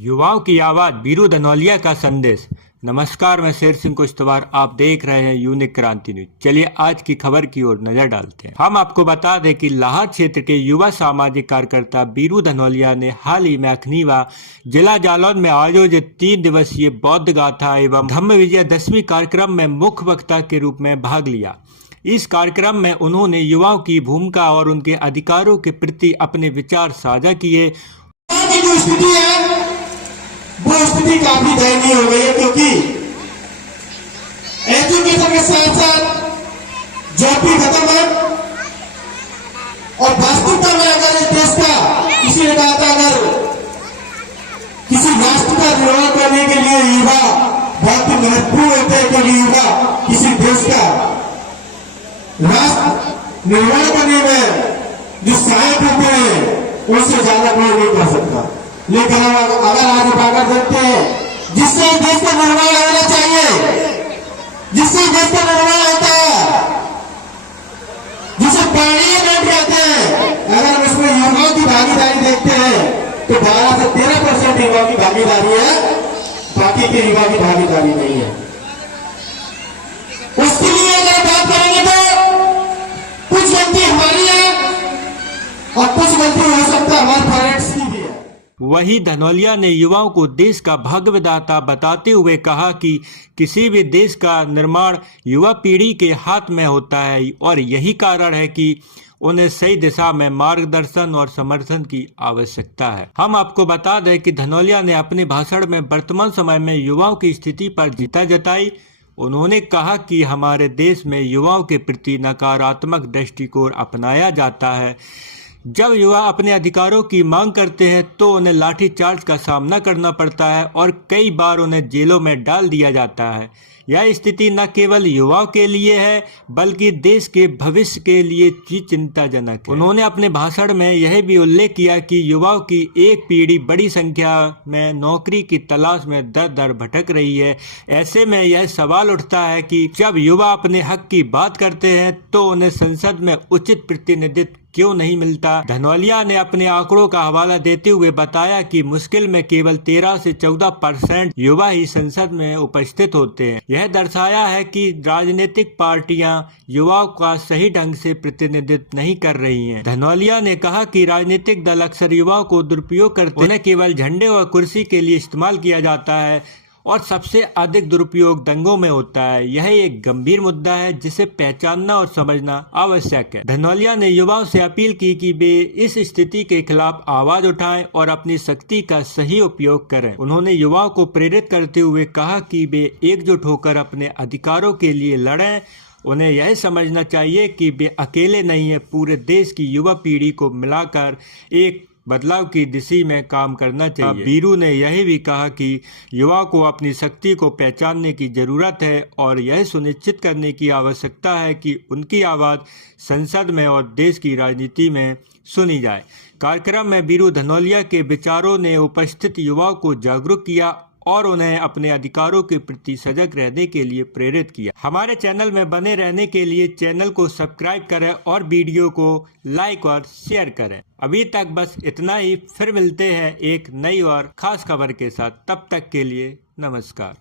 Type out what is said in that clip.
युवाओं की आवाज बीरू धनौलिया का संदेश। नमस्कार, मैं शेर सिंह कुश्तवार, आप देख रहे हैं यूनिक क्रांति न्यूज। चलिए आज की खबर की ओर नजर डालते हैं। हम आपको बता दें कि लाहौर क्षेत्र के युवा सामाजिक कार्यकर्ता बीरू धनौलिया ने हाल ही में अखनीवा जिला जालौन में आयोजित 3 दिवसीय बौद्ध गाथा एवं धम्म विजयदशमी कार्यक्रम में मुख्य वक्ता के रूप में भाग लिया। इस कार्यक्रम में उन्होंने युवाओं की भूमिका और उनके अधिकारों के प्रति अपने विचार साझा किए। वो स्थिति काफी दयनीय हो गई है, क्योंकि एजुकेशन के साथ साथ जॉब भी खत्म है। और वास्तविकता में अगर इस देश का, किसी ने कहा था, अगर किसी राष्ट्र का निर्माण करने के लिए युवा बहुत ही महत्वपूर्ण होते हैं, क्योंकि युवा किसी देश का राष्ट्र निर्माण करने में जो सहायक होते हैं उनसे ज्यादा कोई नहीं कर सकता। लेकिन अगर आज उठाकर देखते हैं, जिससे देश का निर्माण होना चाहिए, जिससे देश का निर्माण होता है, जिसे पार्लियामेंट कहते हैं, अगर हम इसमें युवाओं की भागीदारी देखते हैं तो 12 से 13% युवाओं की भागीदारी है, बाकी के युवा की भागीदारी नहीं है। उसके लिए अगर बात करेंगे तो कुछ गलती हमारी है और कुछ गलती हो सकता है हमारे पेरेंट्स की भी है। वहीं धनौलिया ने युवाओं को देश का भाग्य विधाता बताते हुए कहा कि किसी भी देश का निर्माण युवा पीढ़ी के हाथ में होता है और यही कारण है कि उन्हें सही दिशा में मार्गदर्शन और समर्थन की आवश्यकता है। हम आपको बता दें कि धनौलिया ने अपने भाषण में वर्तमान समय में युवाओं की स्थिति पर चिंता जताई। उन्होंने कहा कि हमारे देश में युवाओं के प्रति नकारात्मक दृष्टिकोण अपनाया जाता है। जब युवा अपने अधिकारों की मांग करते हैं तो उन्हें लाठीचार्ज का सामना करना पड़ता है और कई बार उन्हें जेलों में डाल दिया जाता है। यह स्थिति न केवल युवाओं के लिए है बल्कि देश के भविष्य के लिए भी चिंताजनक है। उन्होंने अपने भाषण में यह भी उल्लेख किया कि युवाओं की एक पीढ़ी बड़ी संख्या में नौकरी की तलाश में दर दर भटक रही है। ऐसे में यह सवाल उठता है कि जब युवा अपने हक की बात करते हैं तो उन्हें संसद में उचित प्रतिनिधित्व क्यों नहीं मिलता। धनौलिया ने अपने आंकड़ों का हवाला देते हुए बताया कि मुश्किल में केवल 13 से 14% युवा ही संसद में उपस्थित होते हैं। यह दर्शाया है कि राजनीतिक पार्टियां युवाओं का सही ढंग से प्रतिनिधित्व नहीं कर रही हैं। धनौलिया ने कहा कि राजनीतिक दल अक्सर युवाओं को दुरुपयोग करते हैं, उन्हें केवल झंडे और कुर्सी के लिए इस्तेमाल किया जाता है और सबसे अधिक दुरुपयोग दंगों में होता है। यह एक गंभीर मुद्दा है जिसे पहचानना और समझना आवश्यक है। धनौलिया ने युवाओं से अपील की कि वे इस स्थिति के खिलाफ आवाज उठाएं और अपनी शक्ति का सही उपयोग करें। उन्होंने युवाओं को प्रेरित करते हुए कहा कि वे एकजुट होकर अपने अधिकारों के लिए लड़ें। उन्हें यह समझना चाहिए कि वे अकेले नहीं है, पूरे देश की युवा पीढ़ी को मिलाकर एक बदलाव की दिशा में काम करना चाहिए। बीरू ने यह भी कहा कि युवाओं को अपनी शक्ति को पहचानने की जरूरत है और यह सुनिश्चित करने की आवश्यकता है कि उनकी आवाज़ संसद में और देश की राजनीति में सुनी जाए। कार्यक्रम में बीरू धनौलिया के विचारों ने उपस्थित युवाओं को जागरूक किया और उन्हें अपने अधिकारों के प्रति सजग रहने के लिए प्रेरित किया। हमारे चैनल में बने रहने के लिए चैनल को सब्सक्राइब करें और वीडियो को लाइक और शेयर करें। अभी तक बस इतना ही, फिर मिलते हैं एक नई और खास खबर के साथ। तब तक के लिए नमस्कार।